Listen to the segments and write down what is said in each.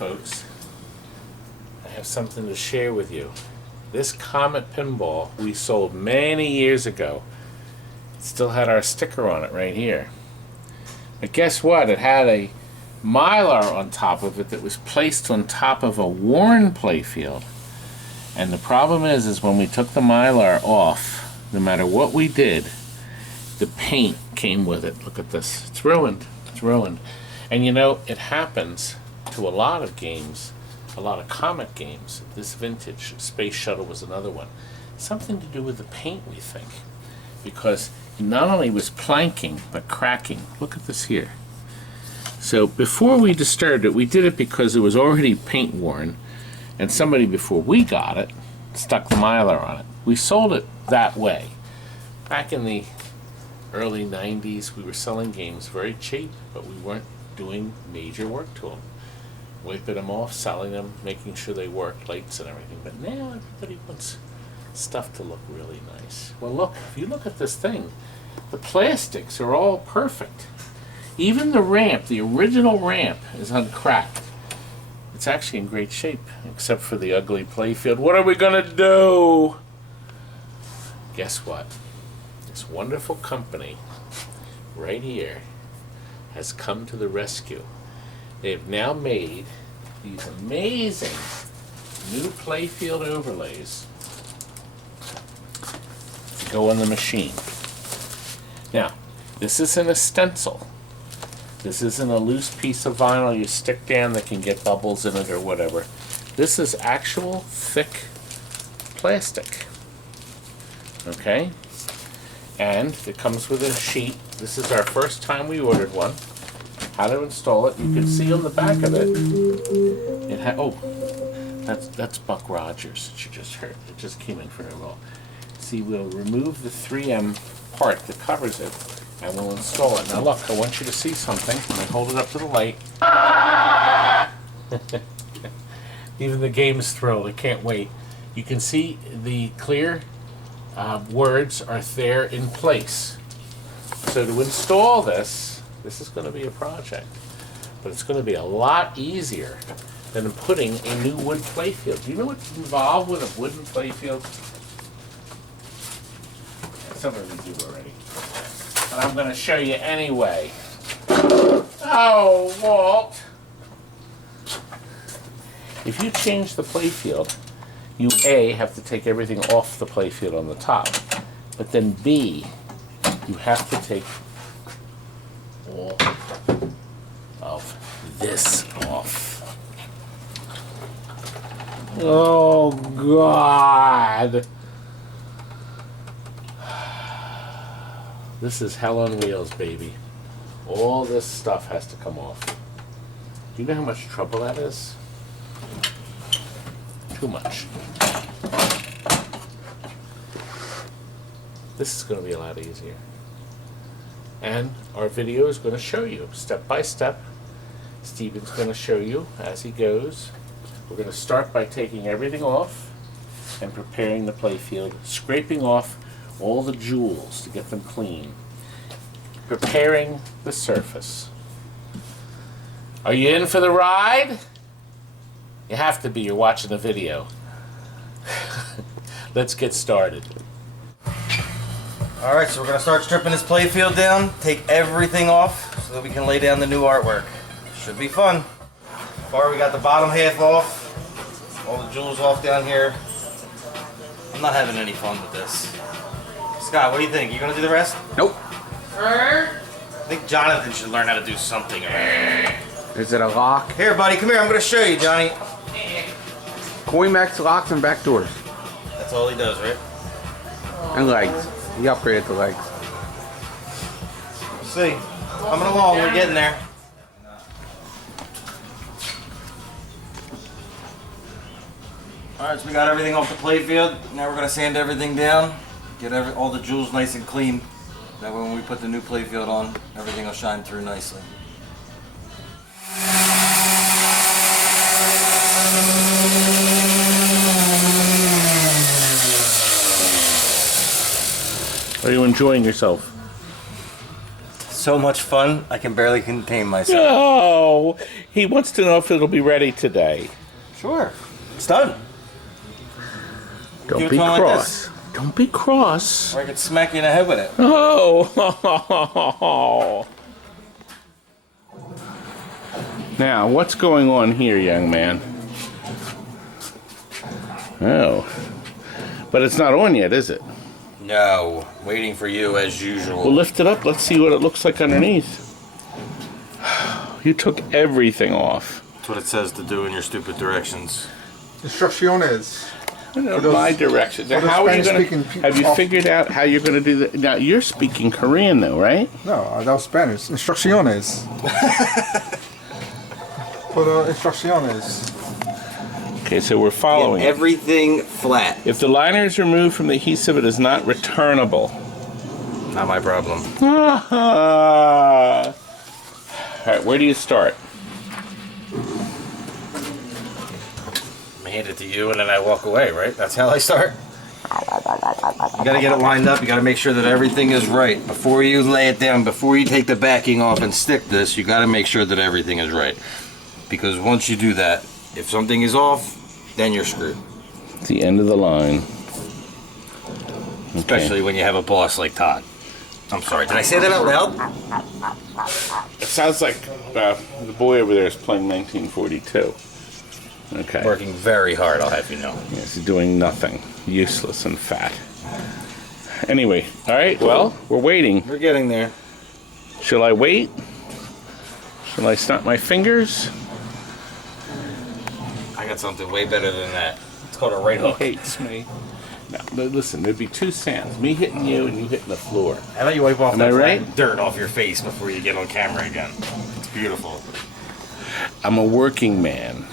folks, I have something to share with you. This COMET Pinball we sold many years ago. It still had our sticker on it right here. But guess what? It had a mylar on top of it that was placed on top of a worn playfield. And the problem is when we took the mylar off, no matter what we did, the paint came with it. Look at this. It's ruined. It's ruined. And you know, it happens to a lot of games, a lot of COMET games. This vintage Space Shuttle was another one. Something to do with the paint, we think. Because it not only was planking, but cracking. Look at this here. So before we disturbed it, we did it because it was already paint worn, and somebody before we got it stuck the mylar on it. We sold it that way. Back in the early 90s, we were selling games very cheap, but we weren't doing major work to them. Wiping them off, selling them, making sure they worked, lights and everything. But now everybody wants stuff to look really nice. Well, look, if you look at this thing, the plastics are all perfect. Even the ramp, the original ramp, is uncracked. It's actually in great shape, except for the ugly playfield. What are we gonna do? Guess what? This wonderful company right here has come to the rescue. They have now made these amazing new playfield overlays to go on the machine. Now, this isn't a stencil. This isn't a loose piece of vinyl you stick down that can get bubbles in it or whatever. This is actual thick plastic. Okay? And it comes with a sheet. This is our first time we ordered one. How to install it. You can see on the back of it, oh, that's Buck Rogers that you just heard. It just came in very well. See, we'll remove the 3M part that covers it, and we'll install it. Now look, I want you to see something. I'm going to hold it up to the light. Even the game is thrilled. I can't wait. You can see the clear words are there in place. So to install this is going to be a project. But it's going to be a lot easier than putting a new wood playfield. Do you know what's involved with a wooden playfield? Some of you do already. But I'm going to show you anyway. Oh, Walt! If you change the playfield, you A, have to take everything off the playfield on the top. But then B, you have to take all of this off. Oh, God! This is hell on wheels, baby. All this stuff has to come off. Do you know how much trouble that is? Too much. This is going to be a lot easier. And our video is going to show you step by step. Steven's going to show you as he goes. We're going to start by taking everything off and preparing the playfield, scraping off all the jewels to get them clean, preparing the surface. Are you in for the ride? You have to be. You're watching the video. Let's get started. Alright, so we're going to start stripping this playfield down, take everything off so that we can lay down the new artwork. Should be fun. So far we got the bottom half off, all the jewels off down here. I'm not having any fun with this. Scott, what do you think? You going to do the rest? Nope. I think Jonathan should learn how to do something around here. Is it a lock? Here, buddy, come here. I'm going to show you, Johnny. Coinmax locks and back doors. That's all he does, right? And legs. He upgraded the legs. We'll see. Coming along, we're getting there. Alright, so we got everything off the playfield. Now we're going to sand everything down. Get all the jewels nice and clean. That way when we put the new playfield on, everything will shine through nicely. Are you enjoying yourself? so much fun, I can barely contain myself. No, he wants to know if it'll be ready today. Sure. It's done. Don't Give it be to him like cross. Don't be cross. Or I could smack you in the head with it. Oh. Now, what's going on here, young man? Oh. But it's not on yet, is it? No. Waiting for you as usual. We'll lift it up. Let's see what it looks like underneath. You took everything off. That's what it says to do in your stupid directions. Instrucciones. My direction. Now, how are you going to? Have you figured out how you're going to do that? Now, you're speaking Korean, though, right? No, that was Spanish. Instrucciones. Por instrucciones. Okay, so we're following. Everything flat. If the liner is removed from the adhesive, it is not returnable. Not my problem. All right, where do you start? I hand it to you and then I walk away, right? That's how I start. You gotta get it lined up. You gotta make sure that everything is right. Before you lay it down, before you take the backing off and stick this, you gotta make sure that everything is right. Because once you do that, if something is off, then you're screwed. It's the end of the line. Especially when you have a boss like Todd. I'm sorry, did I say that out loud? It sounds like the boy over there is playing 1942. Okay. Working very hard, I'll have you know. Yes, he's doing nothing. Useless and fat. Anyway, all right, well, we're waiting. We're getting there. Shall I wait? Shall I snap my fingers? I got something way better than that. It's called a right hook. He hates me. Now, listen, there'd be two sounds. Me hitting you and you hitting the floor. How about you wipe off Am that I right? dirt off your face before you get on camera again? It's beautiful. I'm a working man.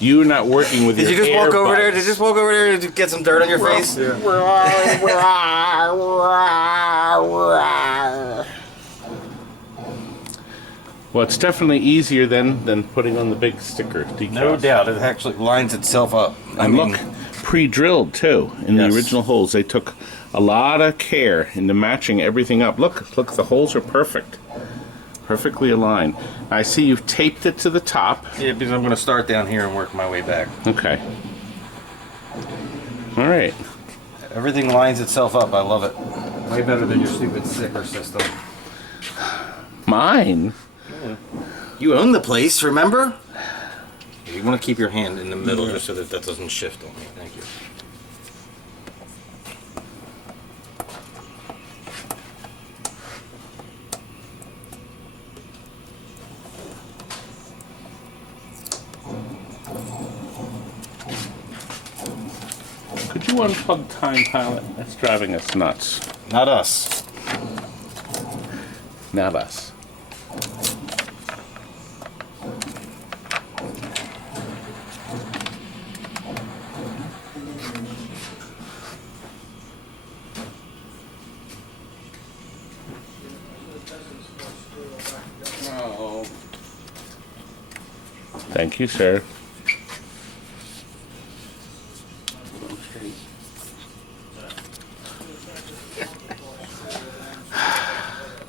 You're not working with Did your you just walk over there? earbuds. Did you just walk over there to get some dirt on your face? Well, it's definitely easier than putting on the big sticker decals. No doubt. It actually lines itself up. And look, pre-drilled too in Yes. the original holes. They took a lot of care into matching everything up. Look, the holes are perfect. Perfectly aligned. I see you've taped it to the top. Yeah, because I'm going to start down here and work my way back. Okay. All right. Everything lines itself up. I love it. Way better than your stupid sticker system. Mine? You own the place, remember? You want to keep your hand in the middle just so that doesn't shift on me. Thank you. Could you unplug Time Pilot? That's driving us nuts. Not us. Not us. Oh. Thank you, sir.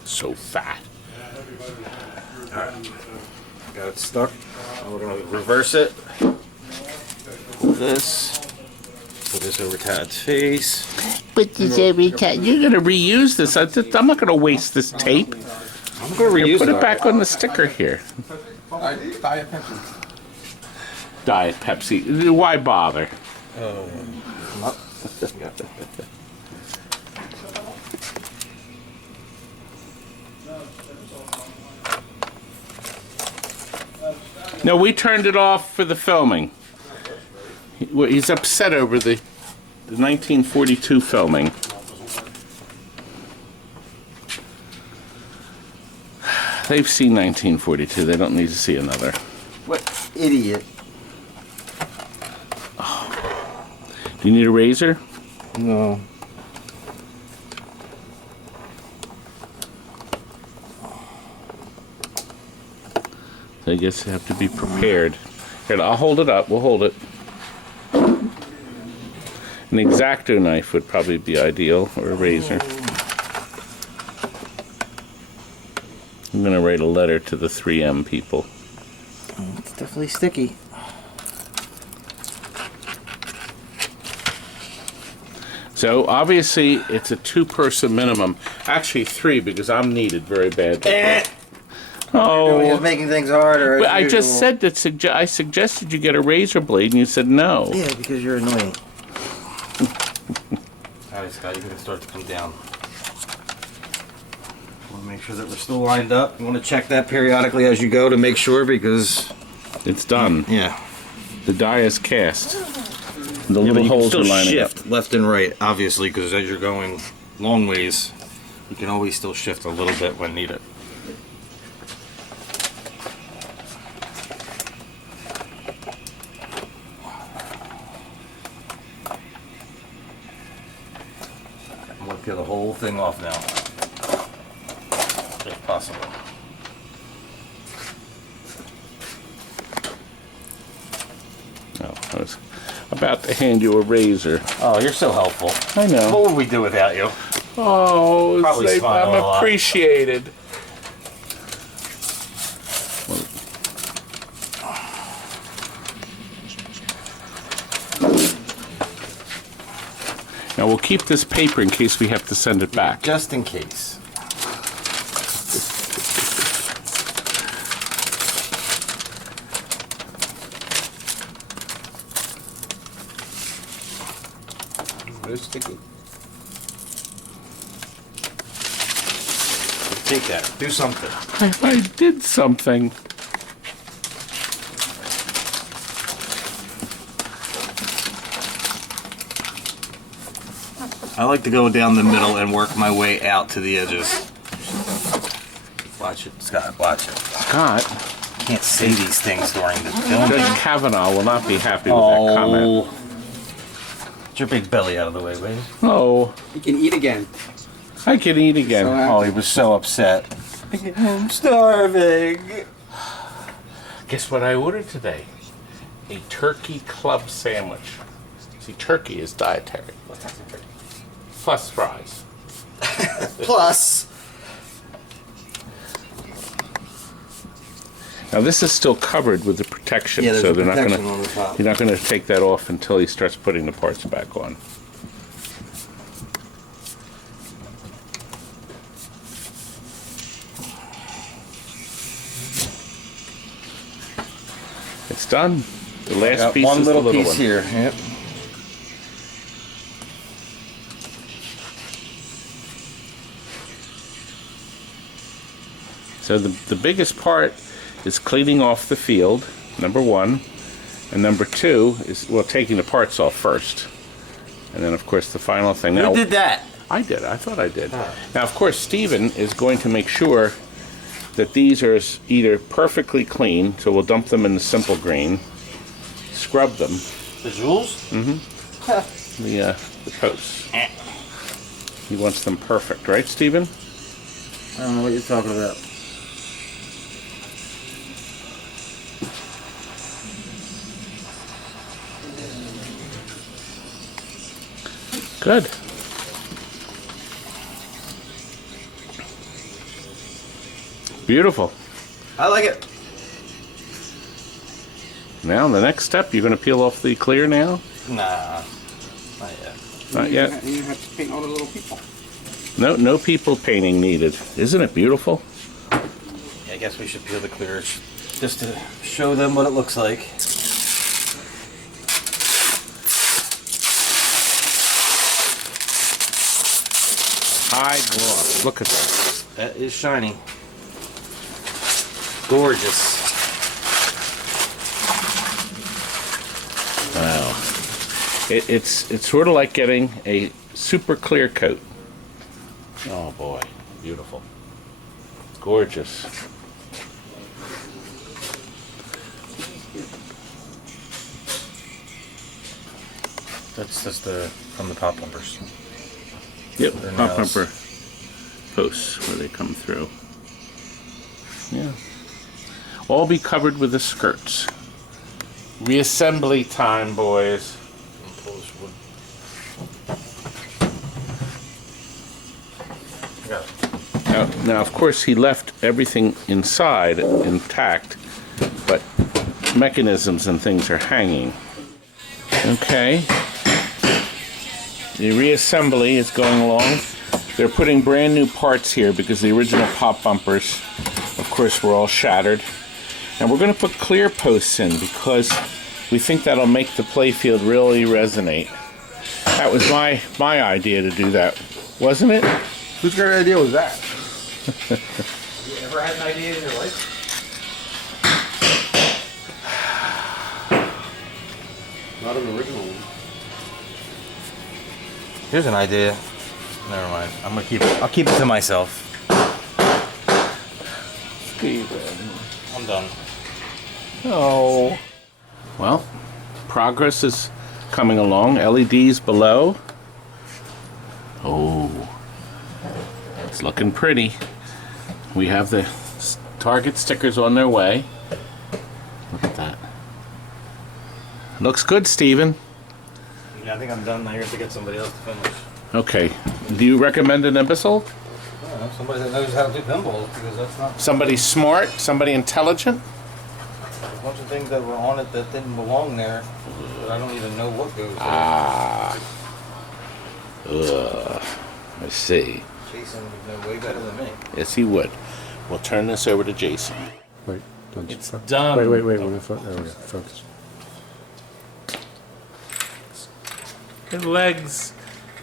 So fat. Alright. Got it stuck. Now we're going to reverse it. This. Put this over Todd's face. But you say we can't. You're gonna reuse this. I'm not gonna waste this tape. I'm going to reuse Put it back on the sticker here. Diet Pepsi. Diet Pepsi. Why bother? No, we turned it off for the filming. He's upset over the 1942 filming. They've seen 1942. They don't need to see another. What idiot. Do you need a razor? No. I guess you have to be prepared. Here, I'll hold it up. We'll hold it. An X-Acto knife would probably be ideal, or a razor. I'm gonna write a letter to the 3M people. It's definitely sticky. So obviously it's a 2-person minimum. Actually 3 because I'm needed very badly. Just Oh, making things harder. but as I just usual. said that. I suggested you get a razor blade, and you said no. Yeah, because you're annoying. Alright, Scott, you can start to come down. Want to make sure that we're still lined up. You want to check that periodically as you go to make sure, because It's done. yeah, The die is cast. The yeah, but little you can holes still are lining up. shift left and right, obviously, because as you're going long ways, you can always still shift a little bit when needed. I'm going to peel the whole thing off now, if possible. Oh, I was about to hand you a razor. Oh, you're so helpful. I know. What would we do without you? Oh, Probably it's smile a I'm lot. appreciated. Now we'll keep this paper in case we have to send it back. Just in case. Very sticky. Take that. Do something. I did something. I like to go down the middle and work my way out to the edges. Watch it, Scott. Watch it. Scott, Can't say these things during the filming. Judge Kavanaugh will not be happy with that comment. Get your big belly out of the way, baby. Oh, You can eat again. I can eat again. So Oh, he was so upset. I'm starving. Guess what I ordered today? A turkey club sandwich. See, turkey is dietary. Plus fries. Plus. Now this is still covered with the protection, Yeah, there's so a they're not protection gonna. on the top. You're not gonna take that off until he starts putting the parts back on. It's done. The last Got piece one is little the little piece one. here. Yep. So the biggest part is cleaning off the field, number 1. And number 2 is, well, taking the parts off first. And then, of course, the final thing. Who did that? I did. I thought I did. Now, of course, Steven is going to make sure that these are either perfectly clean, so we'll dump them in the simple green, scrub them, The jewels? the posts. He wants them perfect, right, Steven? I don't know what you're talking about. Good. Beautiful. I like it. Now, the next step, you're going to peel off the clear now? Nah, not yet. Not yet. You have to paint all the little people. No people painting needed. Isn't it beautiful? Yeah, I guess we should peel the clear just to show them what it looks like. High gloss. Look at that. That is shiny. Gorgeous. Wow. It's sort of like getting a super clear coat. Oh boy, beautiful. Gorgeous. That's just from the pop bumpers. Yep, They're pop nails. bumper posts where they come through. Yeah. All be covered with the skirts. Reassembly time, boys. Got it. Now, of course, he left everything inside intact, but mechanisms and things are hanging. Okay. The reassembly is going along. They're putting brand new parts here because the original pop bumpers, of course, were all shattered. And we're going to put clear posts in because we think that'll make the playfield really resonate. That was my idea to do that, wasn't it? Whose great idea was that? You ever had an idea in your life? Not an original one. Here's an idea. Never mind. I'm gonna keep it. I'll keep it to myself. Steven. I'm done. Oh. Well, progress is coming along. LEDs below. Oh. It's looking pretty. We have the Target stickers on their way. Look at that. Looks good, Steven. Yeah, I think I'm done. Now you have to get somebody else to finish. Okay. Do you recommend an imbecile? I don't know, somebody that knows how to do pinballs, because that's not Somebody smart? Somebody intelligent? a bunch of things that were on it that didn't belong there. But I don't even know what goes there. I see. Jason would know way better than me. Yes, he would. We'll turn this over to Jason. Wait, don't It's done. Wait, there we go. Focus. The legs,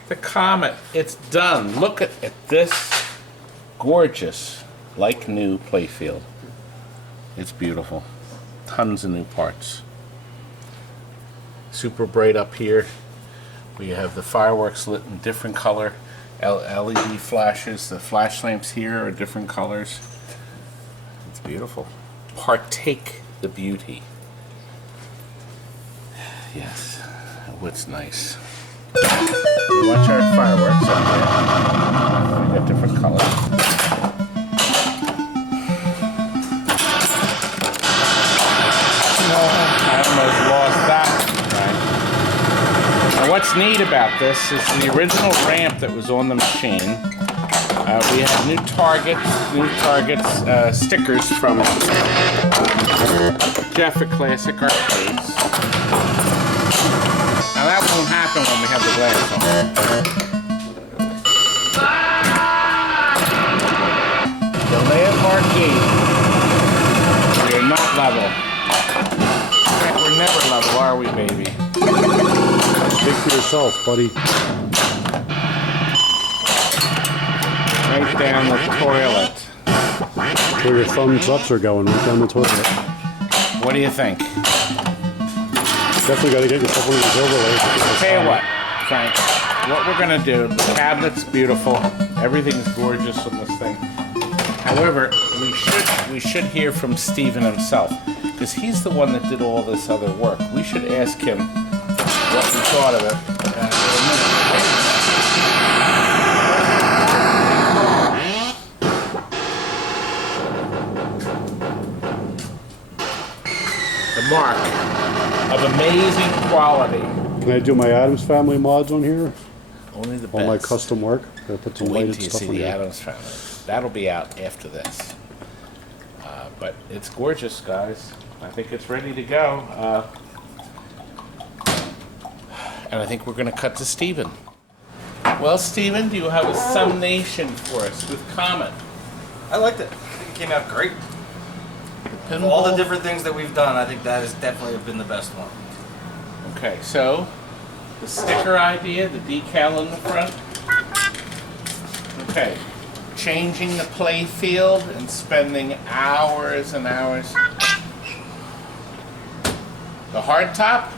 the Comet, it's done. Look at this gorgeous, like new playfield. It's beautiful. Tons of new parts. Super bright up here. We have the fireworks lit in different color. LED flashes. The flash lamps here are different colors. It's beautiful. Partake the beauty. Yes. What's nice. You watch our fireworks up there. We got different colors. No, I almost lost that. Right. Now what's neat about this is the original ramp that was on the machine. We have new targets stickers from Jeff at Classic Arcades. Now that won't happen when we have the glass on. The last arcade. We're not level. We're never level, are we, baby? Speak for yourself, buddy. Right down the toilet. Where your thumbs ups are going, right down the toilet. What do you think? Definitely got to get yourself one of these overlays. Tell you what, Frank, what we're gonna do, the cabinet's beautiful, everything's gorgeous on this thing. However, we should hear from Steven himself, because he's the one that did all this other work. We should ask him what he thought of it. The mark of amazing quality. Can I do my Addams Family mods on here? Only the best. All my custom work? Gotta put some Wait lighted till you stuff see on the here. Addams Family. That'll be out after this. But it's gorgeous, guys. I think it's ready to go. And I think we're going to cut to Steven. Well, Steven, do you have a summation for us with Comet? I liked it. I think it came out great. Of all the different things that we've done, I think that has definitely been the best one. Okay, so the sticker idea, the decal in the front. Okay, changing the play field and spending hours and hours. The hardtop,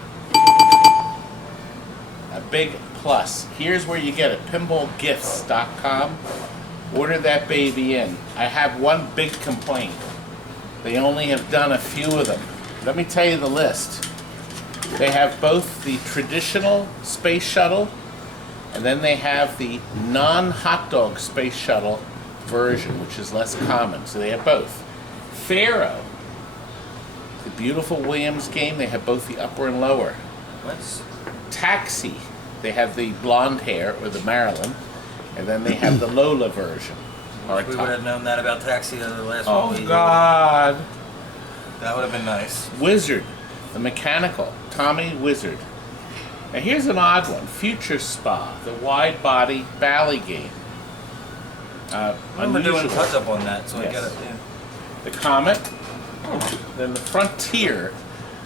a big plus. Here's where you get it, pinballgifts.com. Order that baby in. I have one big complaint. They only have done a few of them. Let me tell you the list. They have both the traditional space shuttle, and then they have the non-hot dog space shuttle version, which is less common. So they have both. Pharaoh, the beautiful Williams game, they have both the upper and lower. Let's Taxi, They have the blonde hair, or the Marilyn, and then they have the Lola version. We would have known that about Taxi the last Oh one. God! That would have been nice. Wizard, the mechanical, Tommy Wizard. Now here's an odd one, Future Spa, the wide body bally game. I remember doing a Unusual. touch up on that, so Yes. I got it. Yeah. The Comet, then the Frontier,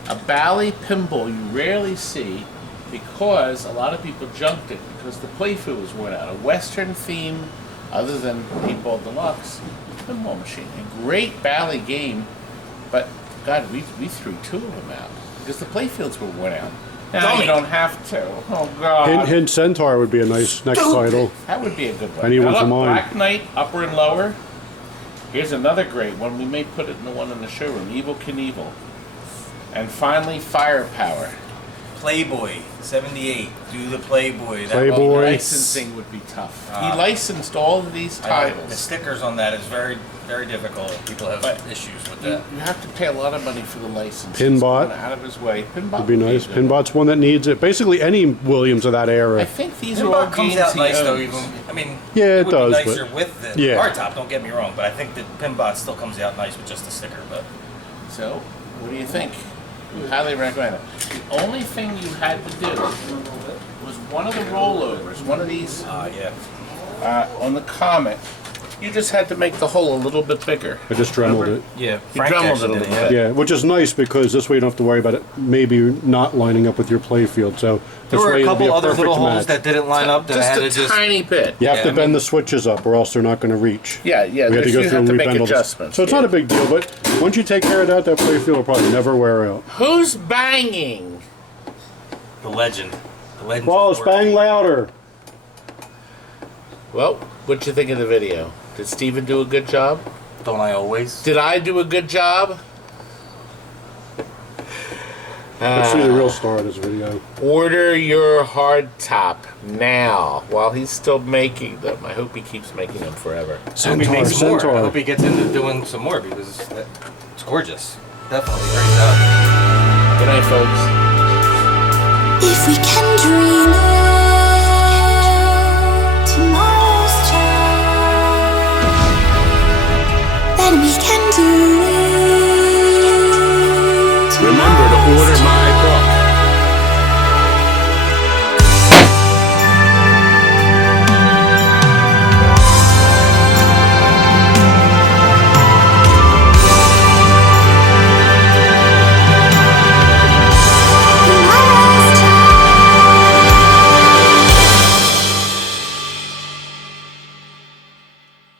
a bally pinball you rarely see because a lot of people junked it because the playfield was worn out. A Western theme, other than Pinball Deluxe, pinball machine. A great bally game, but God, we threw 2 of them out because the playfields were worn out. Now Dummy. you don't have to. Oh God. Hint Centaur would be a nice next title. That would be a good one. Anyone Now for look, mine. Black Knight, upper and lower. Here's another great one. We may put it in the one in the showroom. Evil Knievel. And finally, Firepower. Playboy, 78. Do the Playboy. That Playboy. Well, Boy. licensing would be tough. He licensed all of these The titles. stickers on that is very, very difficult. People have But issues with You, that. you have to pay a lot of money for the license. Pinbot. He's going out of his way. Pinbot Would be nice. a good one. Pinbot's one that needs it. Basically, any Williams of that I era. think these are all Pinbot comes games out he nice though. owns. Even I mean, Yeah, it would does, be nicer but- with the yeah. hardtop. Don't get me wrong, but I think the Pinbot still comes out nice with just the sticker. But So, what do you think? We highly recommend it. The only thing you had to do was one of the rollovers, one of these yeah, on the Comet. You just had to make the hole a little bit bigger. I just dremeled it. yeah. You dremeled it a little bit. Yeah, which is nice because this way you don't have to worry about it maybe not lining up with your playfield. So There this were way a it'll be couple other perfect little holes match. that didn't line up that I had to Just a just. tiny bit. You have Yeah, to I bend mean- the switches up, or else they're not going to reach. Yeah, We had to you go through have and to make rebend all this. adjustments. So it's not a big deal, but once you take care of that, that playfield will probably never wear out. Who's banging? The legend. The legend. Wallace, bang louder. Well, what'd you think of the video? Did Steven do a good job? Don't I always? Did I do a good job? Let's see the real star of this video. Order your hardtop now while he's still making them. I hope he keeps making them forever. I hope he Centaur, makes more. I Centaur. hope he gets into doing some more because it's gorgeous. Definitely great job. Good night, folks. If we can dream